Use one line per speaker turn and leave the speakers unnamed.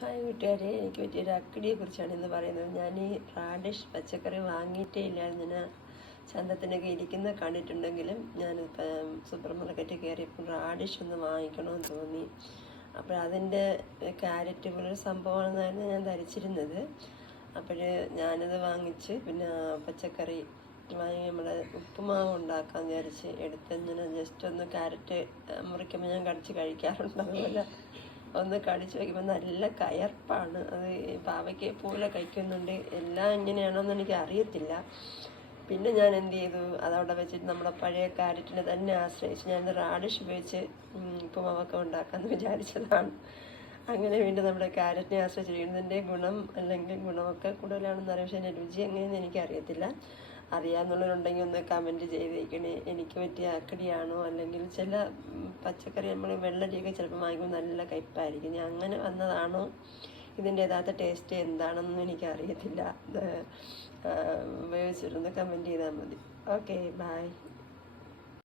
Hi കൂട്ടുകാരെ എനിക്ക് പറ്റിയൊരു അക്കിടിയെ കുറിച്ചാണ് ഇന്ന് പറയുന്നത്. ഞാൻ ഈ റാഡിഷ് പച്ചക്കറി വാങ്ങിയിട്ടേ ഇല്ലായിരുന്നു. ഞാൻ ചന്തത്തിനൊക്കെ ഇരിക്കുന്ന കണ്ടിട്ടുണ്ടെങ്കിലും ഞാൻ സൂപ്പർ മാർക്കറ്റിൽ കയറിയപ്പോൾ റാഡിഷ് ഒന്ന് വാങ്ങിക്കണമെന്ന് തോന്നി. അപ്പോൾ അതിന്റെ ക്യാരറ്റ് പോലൊരു സംഭവമാണെന്നായിരുന്നു ഞാൻ ധരിച്ചിരുന്നത്. അപ്പോൾ ഞാനത് വാങ്ങിച്ച് പിന്നെ പച്ചക്കറി വാങ്ങി നമ്മുടെ ഉപ്പുമാവ് ഉണ്ടാക്കാൻ വിചാരിച്ച് എടുത്ത് ജസ്റ്റ് ഒന്ന് ക്യാരറ്റ് മുറിക്കുമ്പോൾ ഞാൻ കടിച്ച് കഴിക്കാറുണ്ട് ഒന്ന് കടിച്ചു വയ്ക്കുമ്പോൾ നല്ല കയർപ്പാണ്. അത് പാവയ്ക്ക് പോലെ കഴിക്കുന്നുണ്ട്. എല്ലാം എങ്ങനെയാണോന്ന് എനിക്ക് അറിയത്തില്ല. പിന്നെ ഞാൻ എന്ത് ചെയ്തു? അതവിടെ വെച്ചിട്ട് നമ്മുടെ പഴയ കാരറ്റിനെ തന്നെ ആശ്രയിച്ച് ഞാൻ റാഡിഷ് ഉപയോഗിച്ച് ഉപ്പുമാവൊക്കെ ഉണ്ടാക്കാമെന്ന് വിചാരിച്ചതാണ്. അങ്ങനെ വീണ്ടും നമ്മുടെ കാരറ്റിനെ ആശ്രയിച്ച് ഇതിന്റെ ഗുണം അല്ലെങ്കിൽ ഗുണമൊക്കെ കൂടുതലാണെന്ന് അറിയാം. പക്ഷേ എന്റെ രുചി എങ്ങനെയെന്ന് എനിക്കറിയത്തില്ല. അറിയാമെന്നുള്ളവരുണ്ടെങ്കിൽ ഒന്ന് കമന്റ് ചെയ്തേക്കണേ. എനിക്ക് പറ്റിയ അക്കടിയാണോ അല്ലെങ്കിൽ ചില പച്ചക്കറി നമ്മൾ വെള്ളരിയൊക്കെ ചിലപ്പോൾ വാങ്ങിക്കുമ്പോൾ നല്ല കയ്പ്പായിരിക്കും ഞാൻ അങ്ങനെ വന്നതാണോ? ഇതിന്റെ യഥാർത്ഥ ടേസ്റ്റ് എന്താണെന്ന് എനിക്കറിയത്തില്ല. ഉപയോഗിച്ചിട്ടൊന്ന് കമന്റ് ചെയ്താൽ മതി. Okay bye